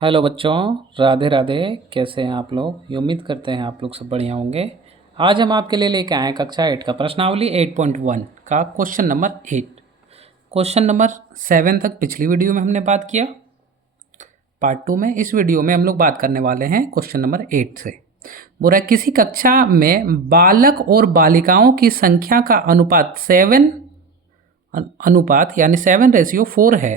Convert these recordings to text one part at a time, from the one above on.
Hello बच्चों, राधे राधे। कैसे हैं आप लोग? ये उम्मीद करते हैं आप लोग सब बढ़िया होंगे। आज हम आपके लिए लेके आए हैं कक्षा 8 का प्रश्नावली 8.1 का क्वेश्चन नंबर 8। क्वेश्चन नंबर 7 तक पिछली वीडियो में हमने बात किया। पार्ट 2 में इस वीडियो में हम लोग बात करने वाले हैं क्वेश्चन नंबर 8 से। बुरा किसी कक्षा में बालक और बालिकाओं की संख्या का अनुपात 7 अनुपात यानी 7:4 है।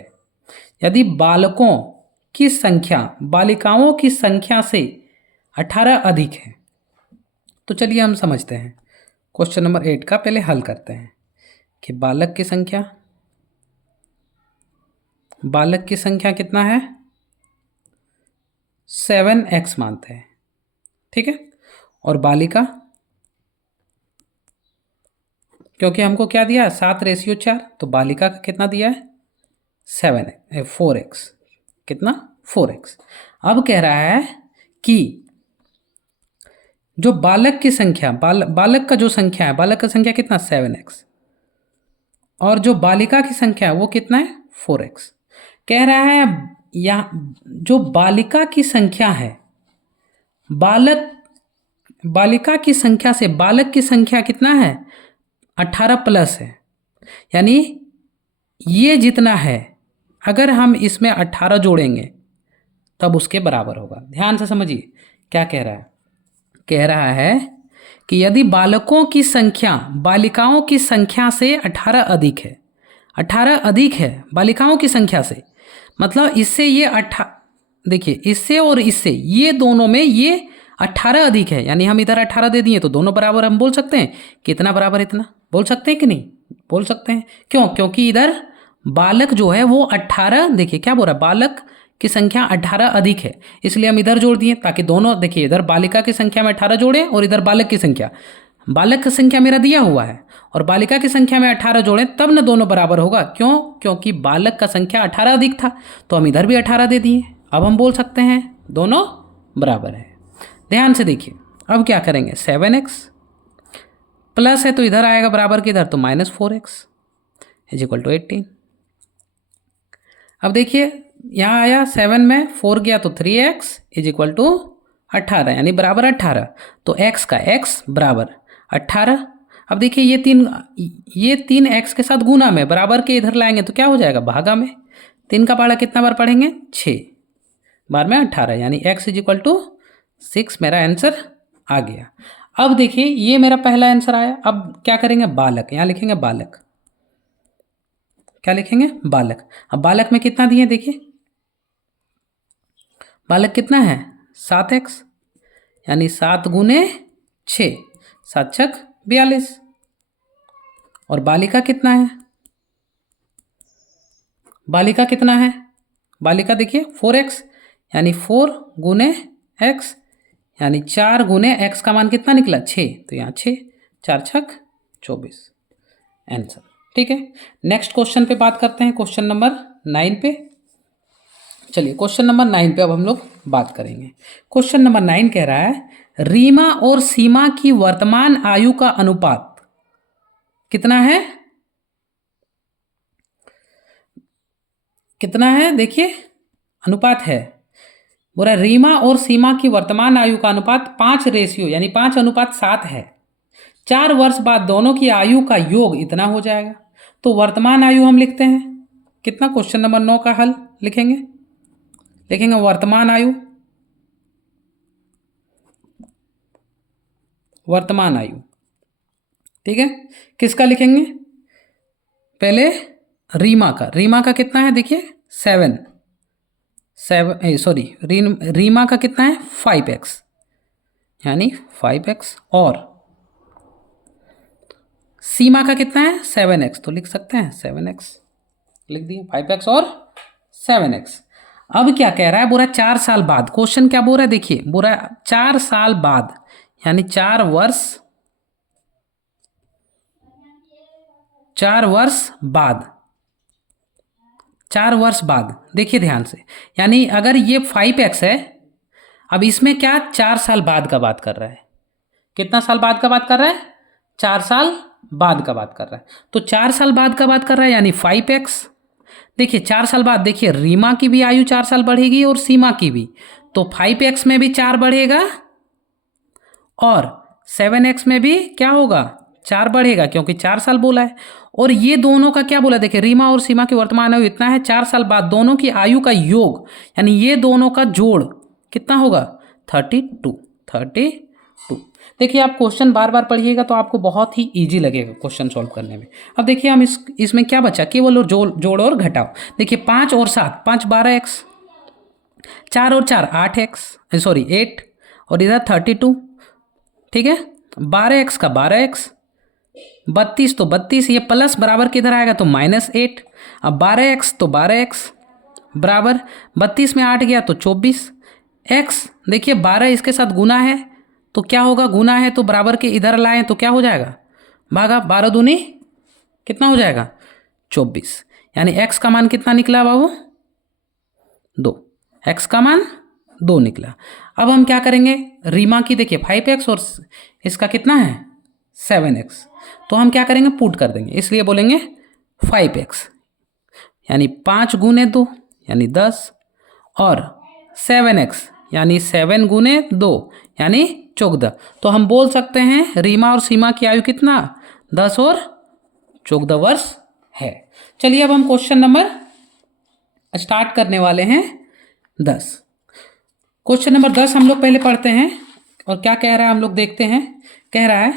यदि बालकों की संख्या बालिकाओं की संख्या से 18 अधिक है तो चलिए हम समझते हैं। क्वेश्चन नंबर 8 का पहले हल करते हैं कि बालक की संख्या कितना है, 7x मानते हैं, ठीक है। और बालिका, क्योंकि हमको क्या दिया है 7:4, तो बालिका का कितना दिया है 4x। कितना 4x। अब कह रहा है कि जो बालक की संख्या बालक का जो संख्या है, बालक का संख्या कितना 7x, और जो बालिका की संख्या है वो कितना है 4x। कह रहा है यहाँ जो बालिका की संख्या है, बालिका की संख्या से बालक की संख्या कितना है 18 प्लस है, यानी ये जितना है अगर हम इसमें 18 जोड़ेंगे तब उसके बराबर होगा। ध्यान से समझिए क्या कह रहा है। कह रहा है कि यदि बालकों की संख्या बालिकाओं की संख्या से 18 अधिक है, 18 अधिक है बालिकाओं की संख्या से, मतलब इससे ये देखिए इससे और इससे ये दोनों में ये 18 अधिक है, यानी हम इधर 18 दे दिए तो दोनों बराबर। हम बोल सकते हैं कितना बराबर इतना, बोल सकते हैं कि नहीं, बोल सकते हैं। क्यों? क्योंकि इधर बालक जो है वो 18, देखिए क्या बोल रहा है, बालक की संख्या 18 अधिक है, इसलिए हम इधर जोड़ दिए ताकि दोनों, देखिए इधर बालिका की संख्या में 18 जोड़े और इधर बालक की संख्या मेरा दिया हुआ है और बालिका की संख्या में 18 जोड़ें तब न दोनों बराबर होगा। क्यों? क्योंकि बालक का संख्या 18 अधिक था तो हम इधर भी 18 दे दिए। अब हम बोल सकते हैं दोनों बराबर है। ध्यान से देखिए अब क्या करेंगे, 7x प्लस है तो इधर आएगा बराबर, किधर तो -4x = 18। अब देखिए यहाँ आया 7 में 4 गया तो 3x = 18, यानी बराबर 18। तो x का x बराबर 18। अब देखिए ये तीन x के साथ गुना में, बराबर के इधर लाएंगे तो क्या हो जाएगा भागा में। 3 का पाड़ा कितना बार पढ़ेंगे 6 बार में 18, यानी x = 6 मेरा आंसर आ गया। अब देखिए ये मेरा पहला आंसर आया। अब क्या करेंगे, बालक, यहाँ लिखेंगे बालक, क्या लिखेंगे बालक। अब बालक में कितना दिए देखिए, बालक कितना है 7x, यानी 7 गुने 6, 7 छक 42। और बालिका कितना है, बालिका कितना है, बालिका देखिए 4x, यानी 4 गुने x, यानी 4 गुने x का मान कितना निकला 6, तो यहाँ 6, 4 छक 24 आंसर। ठीक है, नेक्स्ट क्वेश्चन पे बात करते हैं, क्वेश्चन नंबर 9 पे। चलिए क्वेश्चन नंबर 9 पे अब हम लोग बात करेंगे। क्वेश्चन नंबर 9 कह रहा है रीमा और सीमा की वर्तमान आयु का अनुपात कितना है, कितना है देखिए अनुपात है। बोला रीमा और सीमा की वर्तमान आयु का अनुपात 5 यानी 5:7 है। 4 वर्ष बाद दोनों की आयु का योग इतना हो जाएगा। तो वर्तमान आयु हम लिखते हैं कितना, क्वेश्चन नंबर 9 का हल लिखेंगे, लिखेंगे वर्तमान आयु, वर्तमान आयु, ठीक है। किसका लिखेंगे, पहले रीमा का कितना है देखिए 7 सॉरी रीमा का कितना है 5x, यानी 5x, और सीमा का कितना है 7x, तो लिख सकते हैं 7x, लिख दिए 5x और 7x। अब क्या कह रहा है, बोला 4 साल बाद, क्वेश्चन क्या बोल रहा है देखिए, बोला 4 साल बाद, यानी 4 वर्ष बाद, 4 वर्ष बाद, देखिए ध्यान से, यानी अगर ये 5x है, अब इसमें क्या 4 साल बाद का बात कर रहा है, कितना साल बाद का बात कर रहा है 4 साल बाद का बात कर रहा है, तो 4 साल बाद का बात कर रहा है यानी 5x। देखिए 4 साल बाद देखिए रीमा की भी आयु 4 साल बढ़ेगी और सीमा की भी, तो 5x में भी 4 बढ़ेगा और 7x में भी क्या होगा 4 बढ़ेगा, क्योंकि 4 साल बोला है। और ये दोनों का क्या बोला, देखिए रीमा और सीमा की वर्तमान आयु इतना है, 4 साल बाद दोनों की आयु का योग यानी ये दोनों का जोड़ कितना होगा 32। देखिए आप क्वेश्चन बार बार पढ़िएगा तो आपको बहुत ही इजी लगेगा क्वेश्चन सॉल्व करने में। अब देखिए हम इसमें क्या बचा, केवल और जोड़ और घटाओ। देखिए 5 और 7, 5 12x, 4 और 4 8x, सॉरी 8, और इधर 32, ठीक है। 12x का 12x, 32 तो 32, ये प्लस बराबर किधर आएगा तो -8। अब 12x तो 12x बराबर 32 में 8 गया तो 24x। देखिए 12 इसके साथ गुना है तो क्या होगा, गुना है तो बराबर के इधर लाएं तो क्या हो जाएगा, भागा 12 दूनी कितना हो जाएगा 24, यानी x का मान कितना निकला बाबू 2, x का मान 2 निकला। अब हम क्या करेंगे, रीमा की देखिए 5x और इसका कितना है 7x, तो हम क्या करेंगे पुट कर देंगे, इसलिए बोलेंगे 5x यानी 5 गुने 2 यानी 10 और 7x यानी 7 गुने 2 यानी 14। तो हम बोल सकते हैं रीमा और सीमा की आयु कितना 10 और 14 वर्ष है। चलिए अब हम क्वेश्चन नंबर स्टार्ट करने वाले हैं 10। क्वेश्चन नंबर 10 हम लोग पहले पढ़ते हैं और क्या कह रहा है हम लोग देखते हैं। कह रहा है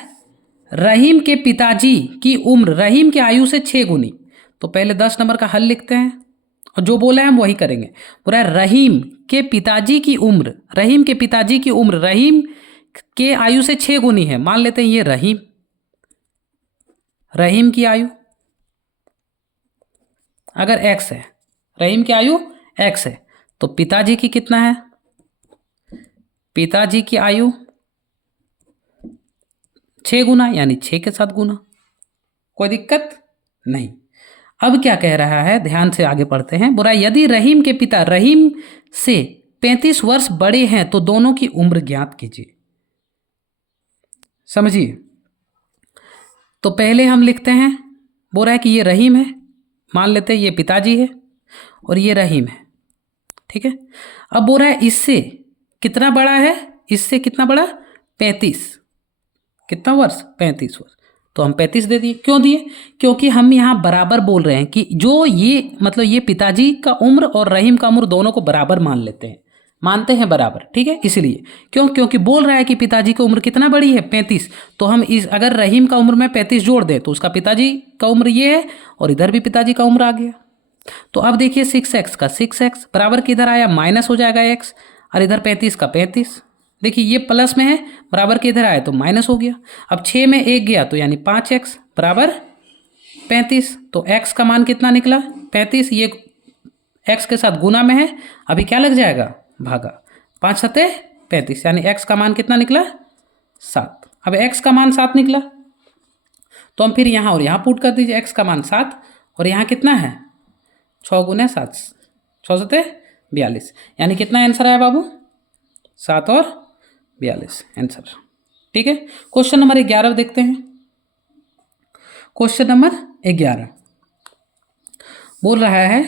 रहीम के पिताजी की उम्र रहीम की आयु से 6 गुनी। तो पहले 10 नंबर का हल लिखते हैं और जो बोला है हम वही करेंगे। पूरा रहीम के पिताजी की उम्र, रहीम के पिताजी की उम्र रहीम के आयु से 6 गुनी है। मान लेते हैं ये रहीम की आयु अगर x है, रहीम की आयु x है, तो पिताजी की कितना है, पिताजी की आयु 6 गुना यानी 6 के साथ गुना, कोई दिक्कत नहीं। अब क्या कह रहा है, ध्यान से आगे पढ़ते हैं। बुरा यदि रहीम के पिता रहीम से 35 वर्ष बड़े हैं तो दोनों की उम्र ज्ञात कीजिए। समझिए, तो पहले हम लिखते हैं, बोल रहा है कि ये रहीम है, मान लेते हैं ये पिताजी है और ये रहीम है, ठीक है। अब बोल रहा है इससे कितना बड़ा है, इससे कितना बड़ा 35, कितना वर्ष 35 वर्ष, तो हम 35 दे दिए। क्यों दिए, क्योंकि हम यहाँ बराबर बोल रहे हैं कि जो ये मतलब ये पिताजी का उम्र और रहीम का उम्र दोनों को बराबर मान लेते हैं, मानते हैं बराबर, ठीक है। इसलिए क्योंकि बोल रहा है कि पिताजी की उम्र कितना बड़ी है 35, तो हम इस अगर रहीम का उम्र में 35 जोड़ दें तो उसका पिताजी का उम्र ये है और इधर भी पिताजी का उम्र आ गया। तो अब देखिए 6x का 6x बराबर किधर आया, माइनस हो जाएगा x, और इधर 35 का 35, देखिए ये प्लस में है बराबर के इधर आया तो माइनस हो गया। अब 6 में 1 गया तो यानी 5x बराबर 35, तो x का मान कितना निकला 35, ये x के साथ गुना में है, अभी क्या लग जाएगा भागा, 5 सते 35, यानी x का मान कितना निकला 7। अब x का मान 7 निकला तो हम फिर यहाँ और यहाँ पुट कर दीजिए, x का मान 7 और यहाँ कितना है 6 गुने 7, 6 सते 42, यानी कितना आंसर आया बाबू 7 और 42 आंसर, ठीक है। क्वेश्चन नंबर 11 देखते हैं। क्वेश्चन नंबर 11 बोल रहा है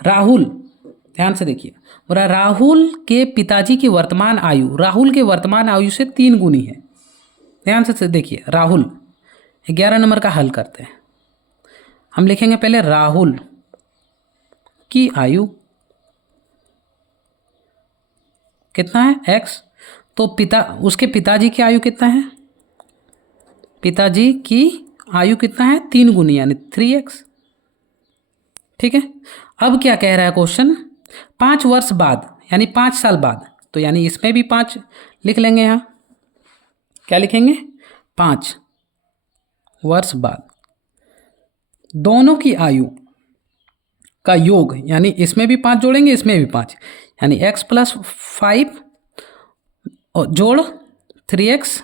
राहुल, ध्यान से देखिए, बोल रहा है राहुल के पिताजी की वर्तमान आयु राहुल के वर्तमान आयु से 3 गुनी है। ध्यान से देखिए, राहुल 11 नंबर का हल करते हैं। हम लिखेंगे पहले राहुल की आयु कितना है x, तो उसके पिताजी की आयु कितना है, पिताजी की आयु कितना है 3 गुनी यानी 3x, ठीक है। अब क्या कह रहा है क्वेश्चन, 5 वर्ष बाद यानी 5 साल बाद, तो यानी इसमें भी 5 लिख लेंगे, यहाँ क्या लिखेंगे 5 वर्ष बाद दोनों की आयु का योग, यानी इसमें भी 5 जोड़ेंगे इसमें भी 5, यानी x + 5 और जोड़ 3x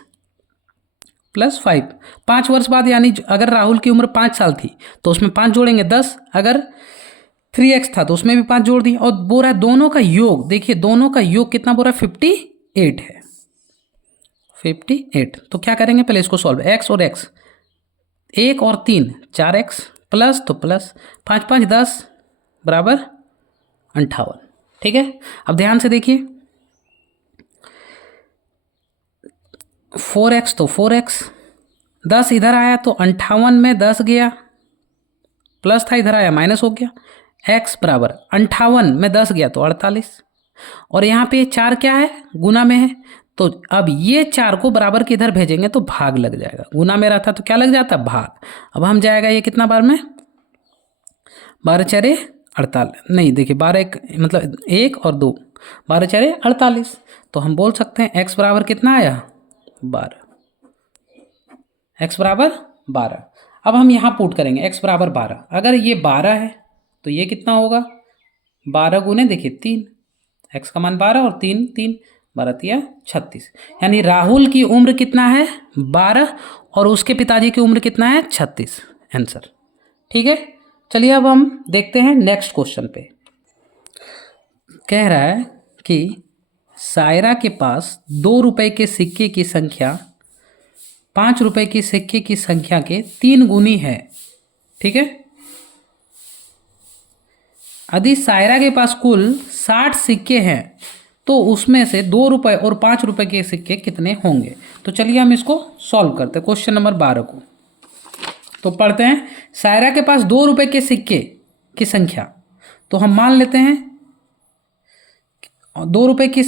+ 5, 5 वर्ष बाद, यानी अगर राहुल की उम्र 5 साल थी तो उसमें 5 जोड़ेंगे 10, अगर 3x था तो उसमें भी 5 जोड़ दिए, और बोल रहा है दोनों का योग, देखिए दोनों का योग कितना बोल रहा है 58 है, 58। तो क्या करेंगे पहले इसको सॉल्व, x और x, 1 और 3 4x प्लस, तो प्लस 5 5 10 बराबर 58। ठीक है, अब ध्यान से देखिए 4x तो 4x, 10 इधर आया तो 58 में 10 गया, प्लस था इधर आया माइनस हो गया, x बराबर 58 में 10 गया तो 48, और यहाँ पे 4 क्या है, गुना में है, तो अब ये 4 को बराबर के इधर भेजेंगे तो भाग लग जाएगा, गुना में रहता तो क्या लग जाता, भाग। अब हम जाएगा ये कितना बार में, 12 चरे 48, नहीं देखिए 12 एक मतलब 1 और 2, 12 चरे 48, तो हम बोल सकते हैं x बराबर कितना आया, 12, x बराबर 12। अब हम यहाँ पुट करेंगे x बराबर 12, अगर ये 12 है तो ये कितना होगा, 12 गुने देखिए 3, x का मान 12 और 3 3, 12 तिया 36, यानी राहुल की उम्र कितना है 12 और उसके पिताजी की उम्र कितना है 36, आंसर। ठीक है, चलिए अब हम देखते हैं नेक्स्ट क्वेश्चन पे। कह रहा है कि सायरा के पास 2 रुपए के सिक्के की संख्या 5 रुपए की सिक्के की संख्या के 3 गुनी है। ठीक है, यदि सायरा के पास कुल 60 सिक्के हैं तो उसमें से 2 रुपए और 5 रुपए के सिक्के कितने होंगे। तो चलिए हम इसको सॉल्व करते हैं, क्वेश्चन नंबर 12 को। तो पढ़ते हैं, सायरा के पास 2 रुपए के सिक्के की संख्या, तो हम मान लेते हैं 2 रुपए के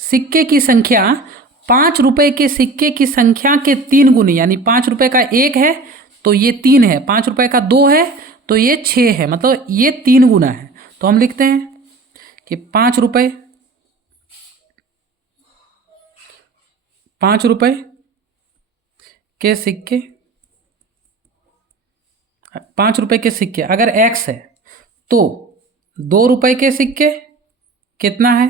सिक्के की संख्या 5 रुपए के सिक्के की संख्या के 3 गुनी, यानी 5 रुपए का 1 है तो ये 3 है, 5 रुपए का 2 है तो ये 6 है, मतलब ये 3 गुना है। तो हम लिखते हैं कि 5 रुपए के सिक्के, 5 रुपए के सिक्के अगर x है तो 2 रुपए के सिक्के कितना है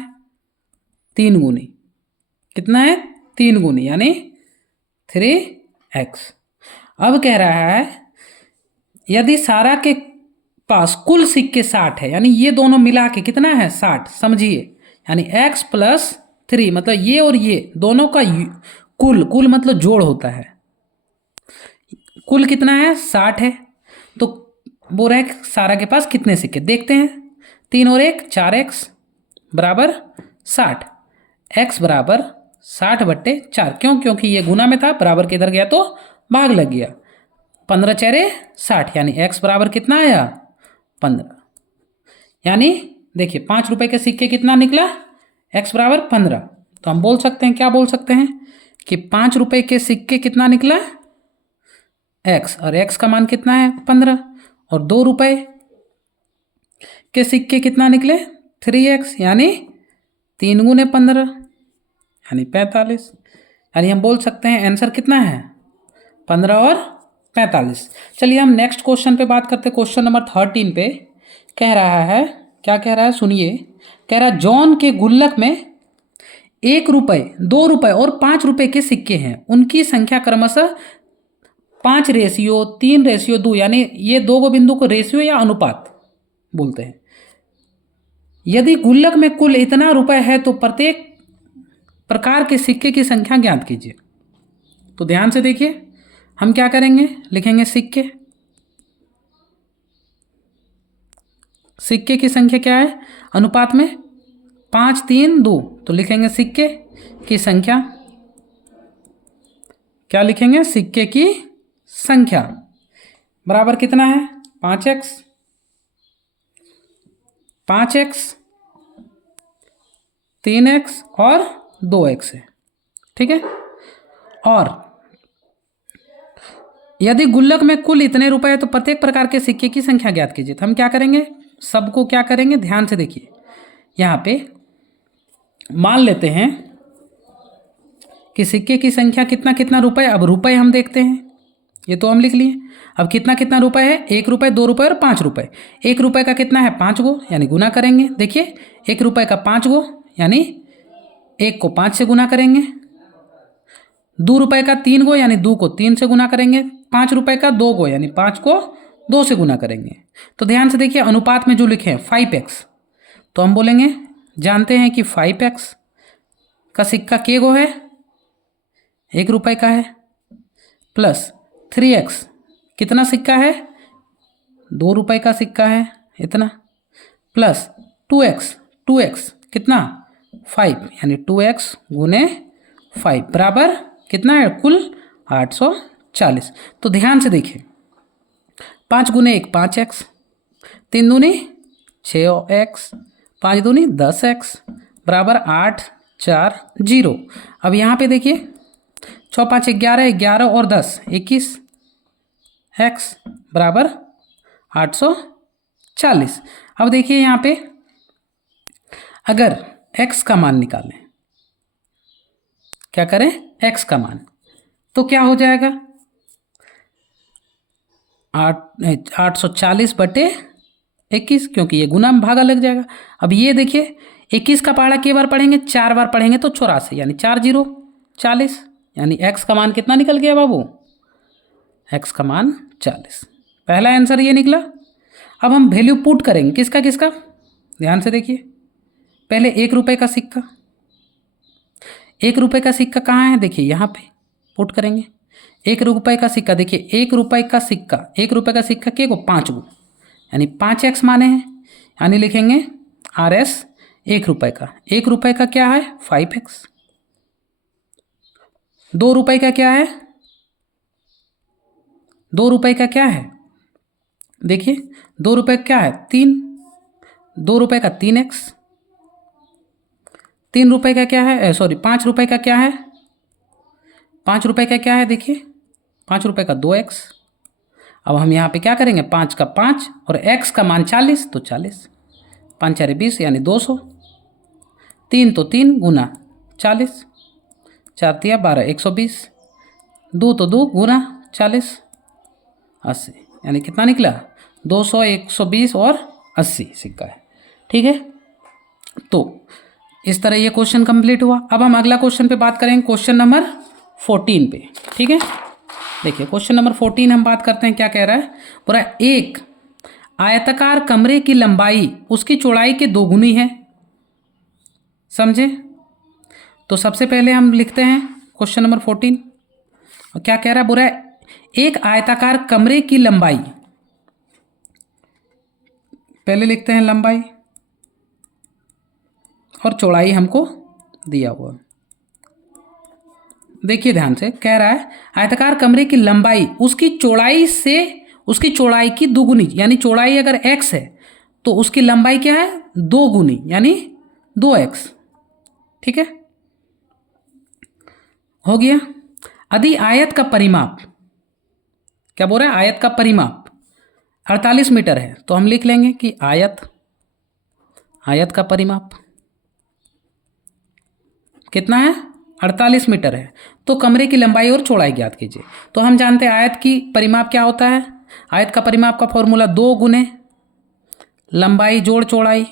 3 गुनी, कितना है 3 गुनी यानी 3x। अब कह रहा है यदि सारा के पास कुल सिक्के 60 है, यानी ये दोनों मिला के कितना है 60, समझिए, यानी x प्लस 3 मतलब ये और ये दोनों का कुल मतलब जोड़ होता है, कुल कितना है 60 है। तो बोल रहा है सारा के पास कितने सिक्के, देखते हैं, 3 और 1 4x बराबर 60, x बराबर 60/4, क्यों, क्योंकि ये गुना में था, बराबर के इधर गया तो भाग लग गया, 15 चेरे 60, यानी x बराबर कितना आया 15, यानी देखिए 5 रुपए के सिक्के कितना निकला, x बराबर 15। तो हम बोल सकते हैं, क्या बोल सकते हैं कि 5 रुपए के सिक्के कितना निकला x, और x का मान कितना है 15, और 2 रुपए के सिक्के कितना निकले 3x, यानी 3 गुने 15 यानी 45, यानी हम बोल सकते हैं आंसर कितना है 15 और 45। चलिए हम नेक्स्ट क्वेश्चन पे बात करते हैं, क्वेश्चन नंबर 13 पे। कह रहा है, क्या कह रहा है सुनिए, कह रहा है जॉन के गुल्लक में 1 रुपए 2 रुपए और 5 रुपए के सिक्के हैं, उनकी संख्या क्रमशः 5:3:2, यानी ये 2 बिंदु को रेशियो या अनुपात बोलते हैं। यदि गुल्लक में कुल इतना रुपए है तो प्रत्येक प्रकार के सिक्के की संख्या ज्ञात कीजिए। तो ध्यान से देखिए, हम क्या करेंगे, लिखेंगे सिक्के की संख्या क्या है अनुपात में 5:3:2, तो लिखेंगे सिक्के की संख्या, क्या लिखेंगे, सिक्के की संख्या बराबर कितना है 5x 3x और 2x है। ठीक है, और यदि गुल्लक में कुल इतने रुपए है तो प्रत्येक प्रकार के सिक्के की संख्या ज्ञात कीजिए। तो हम क्या करेंगे, सबको क्या करेंगे, ध्यान से देखिए, यहाँ पे मान लेते हैं कि सिक्के की संख्या कितना कितना रुपए, अब रुपए हम देखते हैं, ये तो हम लिख लिए, अब कितना कितना रुपए है 1 रुपए 2 रुपए और 5 रुपए, 1 रुपए का कितना है 5 गो, यानी गुना करेंगे, देखिए 1 रुपए का 5 गो, यानी 1 को 5 से गुना करेंगे, 2 रुपए का 3 गो, यानी 2 को 3 से गुना करेंगे, 5 रुपए का 2 गो, यानी 5 को 2 से गुना करेंगे। तो ध्यान से देखिए अनुपात में जो लिखे हैं 5x, तो हम बोलेंगे, जानते हैं कि 5x का सिक्का के गो है 1 रुपए का है, प्लस 3x कितना सिक्का है ₹2 का सिक्का है इतना, प्लस 2x, 2x कितना 5, यानी 2x गुने 5 बराबर कितना है कुल 840। तो ध्यान से देखिए, 5 गुने 1 5x, 3 दूनी 6x, 5 दूनी 10x बराबर 840। अब यहाँ पे देखिए 6 5 11, 11 और 10 21, x बराबर 840। अब देखिए यहाँ पे अगर x का मान निकालें, क्या करें x का मान, तो क्या हो जाएगा 840 बटे 21, क्योंकि ये गुना में भागा लग जाएगा। अब ये देखिए 21 का पहाड़ा कई बार पढ़ेंगे, 4 बार पढ़ेंगे तो 84, यानी 4 0 40, यानी x का मान कितना निकल गया बाबू, x का मान 40। पहला आंसर ये निकला। अब हम वैल्यू पुट करेंगे किसका किसका, ध्यान से देखिए। पहले ₹1 का सिक्का, ₹1 का सिक्का कहाँ है, देखिए यहाँ पे पुट करेंगे। ₹1 का सिक्का, देखिए ₹1 का सिक्का, ₹1 का सिक्का के को 5 गो, यानी 5x माने हैं, यानी लिखेंगे RS ₹1 का। ₹1 का क्या है 5x, ₹2 का क्या है, ₹2 का क्या है, देखिए ₹2 का क्या है 3, ₹2 का 3x, ₹3 का क्या है, सॉरी ₹5 का क्या है, ₹5 का क्या है, देखिए ₹5 का 2x। अब हम यहाँ पे क्या करेंगे, 5 का 5 और x का मान 40, तो 40, 5 4 20 यानी 200, 3 तो 3 गुना 40, 4 तिया 12 120, 2 तो 2 गुना 40 80, यानी कितना निकला 200, 120 और 80 सिक्का है। ठीक है, तो इस तरह ये क्वेश्चन कंप्लीट हुआ। अब हम अगला क्वेश्चन पे बात करेंगे, क्वेश्चन नंबर 14 पे। ठीक है, देखिए क्वेश्चन नंबर 14 हम बात करते हैं, क्या कह रहा है, पूरा एक आयताकार कमरे की लंबाई उसकी चौड़ाई के 2 गुनी है। समझे, तो सबसे पहले हम लिखते हैं क्वेश्चन नंबर 14, और क्या कह रहा है, बुरा एक आयताकार कमरे की लंबाई, पहले लिखते हैं लंबाई और चौड़ाई हमको दिया हुआ। देखिए ध्यान से, कह रहा है आयताकार कमरे की लंबाई उसकी चौड़ाई से उसकी चौड़ाई की 2 गुनी, यानी चौड़ाई अगर x है तो उसकी लंबाई क्या है 2 गुनी, यानी 2x। ठीक है, हो गया। यदि आयत का परिमाप, क्या बोल रहा है, आयत का परिमाप 48 मीटर है, तो हम लिख लेंगे कि आयत का परिमाप कितना है 48 मीटर है, तो कमरे की लंबाई और चौड़ाई ज्ञात कीजिए। तो हम जानते हैं आयत की परिमाप क्या होता है, आयत का परिमाप का फॉर्मूला 2 गुने लंबाई जोड़ चौड़ाई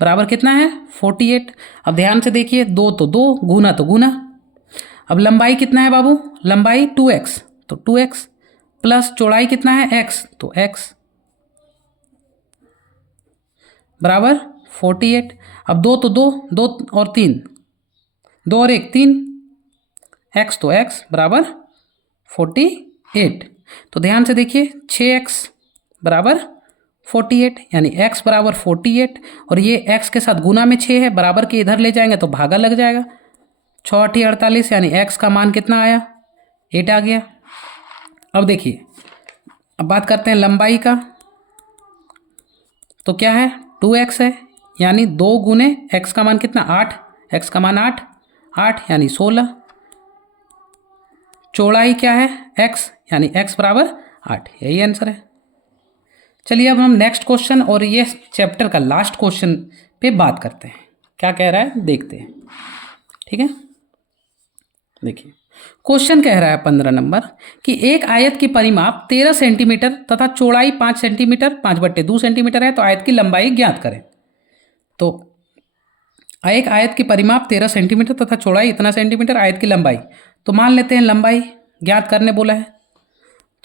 बराबर कितना है 48। अब ध्यान से देखिए, 2 तो 2 गुना तो गुना। अब लंबाई कितना है बाबू, लंबाई 2x, तो 2x प्लस चौड़ाई कितना है x, तो x बराबर 48। अब 2 तो 2, 2 और 3, 2 और 1 3, x तो x बराबर 48। तो ध्यान से देखिए 6x बराबर 48, यानी x बराबर 48, और ये x के साथ गुना में 6 है, बराबर के इधर ले जाएंगे तो भागा लग जाएगा, 6 8 48, यानी x का मान कितना आया 8 आ गया। अब देखिए, अब बात करते हैं लंबाई का, तो क्या है 2x है, यानी 2 गुने x का मान कितना 8, x का मान 8 8 यानी 16, चौड़ाई क्या है x, यानी x बराबर 8, यही आंसर है। चलिए अब हम नेक्स्ट क्वेश्चन और ये चैप्टर का लास्ट क्वेश्चन पे बात करते हैं, क्या कह रहा है देखते हैं। ठीक है, देखिए क्वेश्चन कह रहा है 15 नंबर कि एक आयत की परिमाप 13 सेंटीमीटर तथा चौड़ाई 5 सेंटीमीटर 5/2 सेंटीमीटर है, तो आयत की लंबाई ज्ञात करें। तो एक आयत की परिमाप 13 सेंटीमीटर तथा चौड़ाई इतना सेंटीमीटर, आयत की लंबाई, तो मान लेते हैं लंबाई ज्ञात करने बोला है,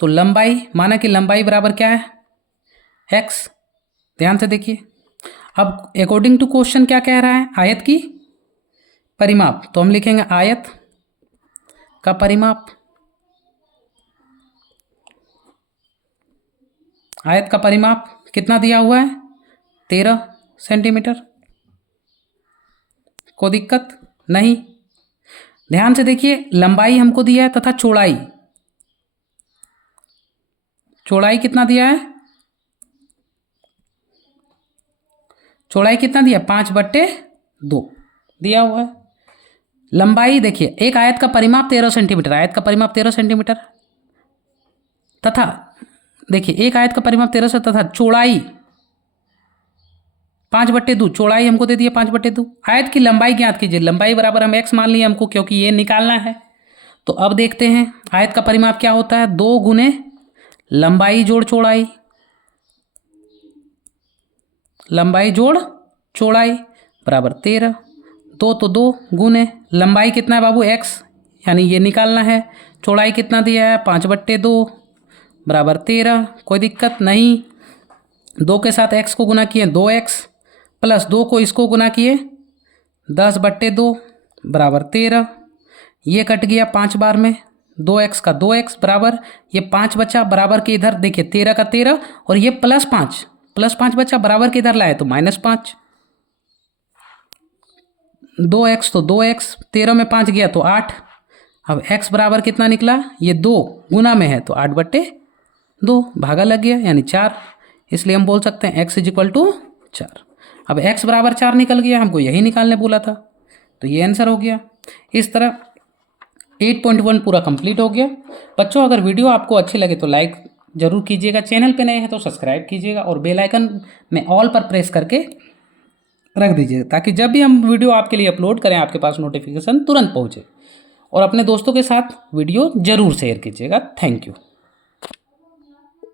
तो लंबाई माना कि लंबाई बराबर क्या है x। ध्यान से देखिए, अब अकॉर्डिंग टू क्वेश्चन क्या कह रहा है, आयत की परिमाप, तो हम लिखेंगे आयत का परिमाप आयत का परिमाप कितना दिया हुआ है? 13 सेंटीमीटर। कोई दिक्कत नहीं। ध्यान से देखिए, लंबाई हमको दिया है तथा चौड़ाई, चौड़ाई कितना दिया है? चौड़ाई कितना दिया? 5/2 दिया हुआ है। लंबाई देखिए, एक आयत का परिमाप 13 सेंटीमीटर, आयत का परिमाप 13 सेंटीमीटर तथा देखिए एक आयत का परिमाप 13 से तथा चौड़ाई 5/2, चौड़ाई हमको दे दिया 5/2। आयत की लंबाई ज्ञात कीजिए। लंबाई बराबर हम x मान लिए हमको, क्योंकि ये निकालना है। तो अब देखते हैं आयत का परिमाप क्या होता है। 2 गुने लंबाई जोड़ चौड़ाई, लंबाई जोड़ चौड़ाई बराबर 13। 2 तो 2 गुने लंबाई कितना है बाबू? x, यानी ये निकालना है। चौड़ाई कितना दिया है? 5/2 बराबर 13। कोई दिक्कत नहीं। 2 के साथ x को गुना किए 2x, प्लस 2 को इसको गुना किए 10/2 बराबर 13। ये कट गया 5 बार में, 2x का 2x बराबर ये 5 बचा, बराबर के इधर देखिए 13 का 13 और ये +5 बचा, बराबर के इधर लाए तो -5। 2x तो 2x, 13 में 5 गया तो 8। अब x बराबर कितना निकला? ये 2 गुना में है तो 8/2 भागा लग गया, यानी 4। इसलिए हम बोल सकते हैं x = 4। अब x बराबर 4 निकल गया, हमको यही निकालने बोला था, तो ये आंसर हो गया। इस तरह 8.1 पूरा कंप्लीट हो गया। बच्चों, अगर वीडियो आपको अच्छी लगे तो लाइक ज़रूर कीजिएगा, चैनल पे नए हैं तो सब्सक्राइब कीजिएगा और बेल आइकन में ऑल पर प्रेस करके रख दीजिएगा, ताकि जब भी हम वीडियो आपके लिए अपलोड करें आपके पास नोटिफिकेशन तुरंत पहुँचे। और अपने दोस्तों के साथ वीडियो ज़रूर शेयर कीजिएगा। Thank you.